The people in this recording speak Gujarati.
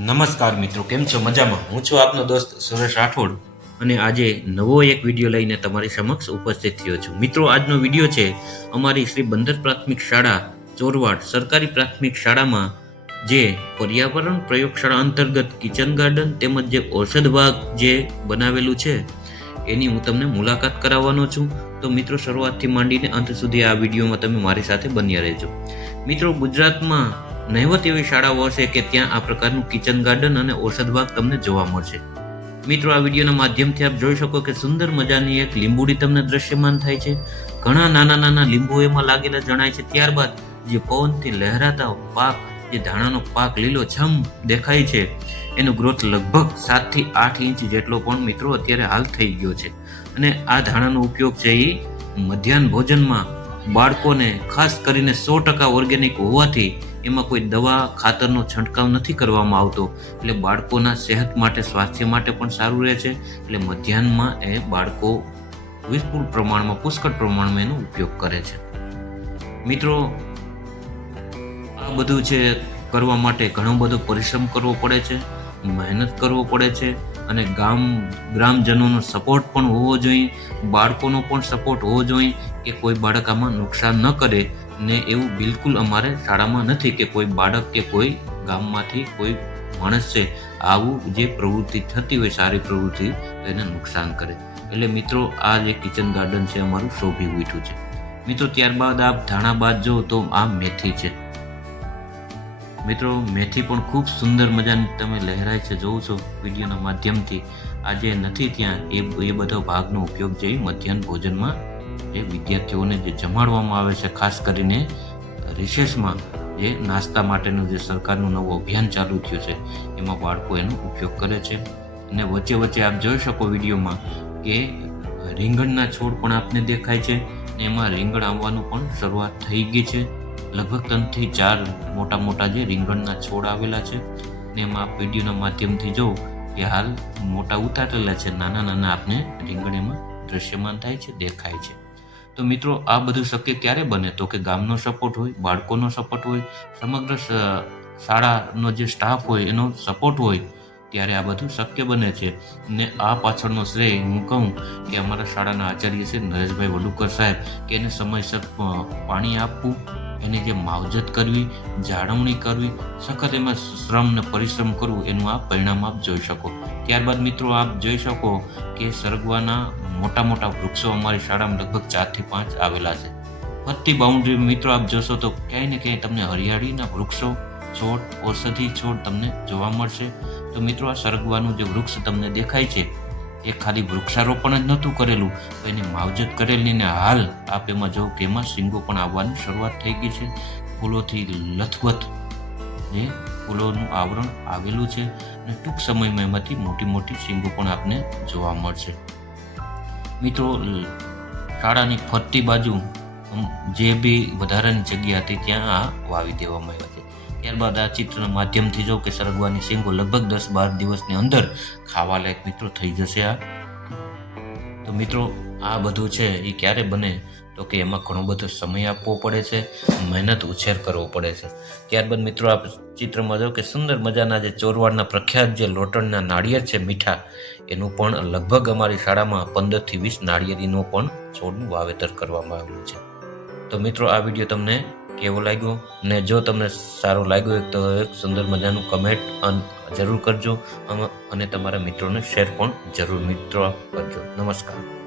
નમસ્કાર મિત્રો, કેમ છો? મજામાં? હું છું આપનો દોસ્ત સુરેશ રાઠોડ અને આજે નવો એક વિડીયો લઈને તમારી સમક્ષ ઉપસ્થિત થયો છું. મિત્રો, આજનો વિડીયો છે અમારી શ્રી બંદર પ્રાથમિક શાળા ચોરવાડ સરકારી પ્રાથમિક શાળામાં જે પર્યાવરણ પ્રયોગશાળા અંતર્ગત કિચન ગાર્ડન તેમજ જે ઔષધ બાગ જે બનાવેલું છે એની હું તમને મુલાકાત કરાવવાનો છું. તો મિત્રો, શરૂઆતથી માંડીને અંત સુધી આ વિડીયોમાં તમે મારી સાથે બન્યા રહેજો. મિત્રો, ગુજરાતમાં નહીવત એવી શાળાઓ હશે કે ત્યાં આ પ્રકારનું કિચન ગાર્ડન અને ઔષધ બાગ તમને જોવા મળશે. મિત્રો, આ વિડીયોના માધ્યમથી આપ જોઈ શકો કે સુંદર મજાની એક લીંબુડી તમને દ્રશ્યમાન થાય છે. ઘણા નાના નાના લીંબુ એમાં લાગેલા જણાય છે. ત્યારબાદ જે પવનથી લહેરાતા પાક, જે ધાણાનો પાક લીલો છમ દેખાય છે, એનો ગ્રોથ લગભગ 7 થી 8 ઇંચ જેટલો પણ મિત્રો અત્યારે હાલ થઈ ગયો છે. અને આ ધાણાનો ઉપયોગ છે એ મધ્યાહન ભોજનમાં બાળકોને ખાસ કરીને 100% ઓર્ગેનિક હોવાથી એમાં કોઈ દવા ખાતરનો છંટકાવ નથી કરવામાં આવતો, એટલે બાળકોના સેહત માટે, સ્વાસ્થ્ય માટે પણ સારું રહે છે. એટલે મધ્યાહનમાં એ બાળકો વિપુલ પ્રમાણમાં, પુષ્કળ પ્રમાણમાં એનો ઉપયોગ કરે છે. મિત્રો, આ બધું છે કરવા માટે ઘણો બધો પરિશ્રમ કરવો પડે છે, મહેનત કરવો પડે છે અને ગ્રામજનોનો સપોર્ટ પણ હોવો જોઈએ, બાળકોનો પણ સપોર્ટ હોવો જોઈએ કે કોઈ બાળક આમાં નુકસાન ન કરે. ને એવું બિલકુલ અમારે શાળામાં નથી કે કોઈ બાળક કે કોઈ ગામમાંથી કોઈ માણસ છે આવું જે પ્રવૃત્તિ થતી હોય, સારી પ્રવૃત્તિ, એને નુકસાન કરે. એટલે મિત્રો, આ જે કિચન ગાર્ડન છે અમારું શોભી ઉઠ્યું છે. મિત્રો, ત્યારબાદ આપ ધાણા બાદ જો તો આ મેથી છે. મિત્રો, મેથી પણ ખૂબ સુંદર મજાની તમે લહેરાય છે, જોઉં છો વિડીયોના માધ્યમથી. આજે નથી ત્યાં એ બધો ભાગનો ઉપયોગ જે મધ્યાહન ભોજનમાં જે વિદ્યાર્થીઓને જે જમાડવામાં આવે છે, ખાસ કરીને રિસેસમાં જે નાસ્તા માટેનું જે સરકારનું નવું અભિયાન ચાલુ થયું છે એમાં બાળકો એનો ઉપયોગ કરે છે. અને વચ્ચે વચ્ચે આપ જોઈ શકો વિડીયોમાં કે રીંગણના છોડ પણ આપને દેખાય છે. એમાં રીંગણ આવવાનું પણ શરૂઆત થઈ ગઈ છે. લગભગ 3 થી 4 મોટા મોટા જે રીંગણના છોડ આવેલા છે. ને એમાં આપ વિડીયોના માધ્યમથી જો કે હાલ મોટા ઉતારેલા છે, નાના નાના આપને રીંગણ એમાં દ્રશ્યમાન થાય છે, દેખાય છે. તો મિત્રો, આ બધું શક્ય ક્યારે બને? તો કે ગામનો સપોર્ટ હોય, બાળકોનો સપોર્ટ હોય, સમગ્ર શાળાનો જે સ્ટાફ હોય એનો સપોર્ટ હોય, ત્યારે આ બધું શક્ય બને છે. ને આ પાછળનો શ્રેય હું કહું કે અમારા શાળાના આચાર્ય છે નરેશભાઈ વડુકર સાહેબ, કે એને સમયસર પાણી આપવું, એને જે માવજત કરવી, જાળવણી કરવી, સખત એમાં શ્રમ ને પરિશ્રમ કરવું, એનું આ પરિણામ આપ જોઈ શકો. ત્યારબાદ મિત્રો, આપ જોઈ શકો કે સરગવાના મોટા મોટા વૃક્ષો અમારી શાળામાં લગભગ 4 થી 5 આવેલા છે. ફરતી બાઉન્ડ્રી મિત્રો આપ જોશો તો ક્યાંય ને ક્યાંય તમને હરિયાળીના વૃક્ષો, છોડ, ઔષધિ છોડ તમને જોવા મળશે. તો મિત્રો, આ સરગવાનું જે વૃક્ષ તમને દેખાય છે એ ખાલી વૃક્ષારોપણ જ નહોતું કરેલું, તો એની માવજત કરેલી ને હાલ આપ એમાં જો કે એમાં શીંગો પણ આવવાની શરૂઆત થઈ ગઈ છે. ફૂલોથી લથબથ જે ફૂલોનું આવરણ આવેલું છે અને ટૂંક સમયમાં એમાંથી મોટી મોટી શીંગો પણ આપને જોવા મળશે. મિત્રો, શાળાની ફરતી બાજુ જે બી વધારાની જગ્યા હતી ત્યાં આ વાવી દેવામાં આવ્યા છે. ત્યારબાદ આ ચિત્રના માધ્યમથી જો કે સરગવાની શીંગો લગભગ 10-12 દિવસની અંદર ખાવા લાયક મિત્રો થઈ જશે. તો મિત્રો, આ બધું છે એ ક્યારે બને? તો કે એમાં ઘણો બધો સમય આપવો પડે છે, મહેનત ઉછેર કરવો પડે છે. ત્યારબાદ મિત્રો, આપ ચિત્રમાં જો કે સુંદર મજાના જે ચોરવાડના પ્રખ્યાત જે લોટણના નાળિયેર છે મીઠા, એનું પણ લગભગ અમારી શાળામાં 15 થી 20 નાળિયેરીનું પણ છોડનું વાવેતર કરવામાં આવ્યું છે. તો મિત્રો, આ વિડીયો તમને કેવો લાગ્યો? ને જો તમને સારો લાગ્યો તો એક સુંદર મજાનું કમેન્ટ જરૂર કરજો અને તમારા મિત્રોને શેર પણ જરૂર મિત્રો કરજો. નમસ્કાર.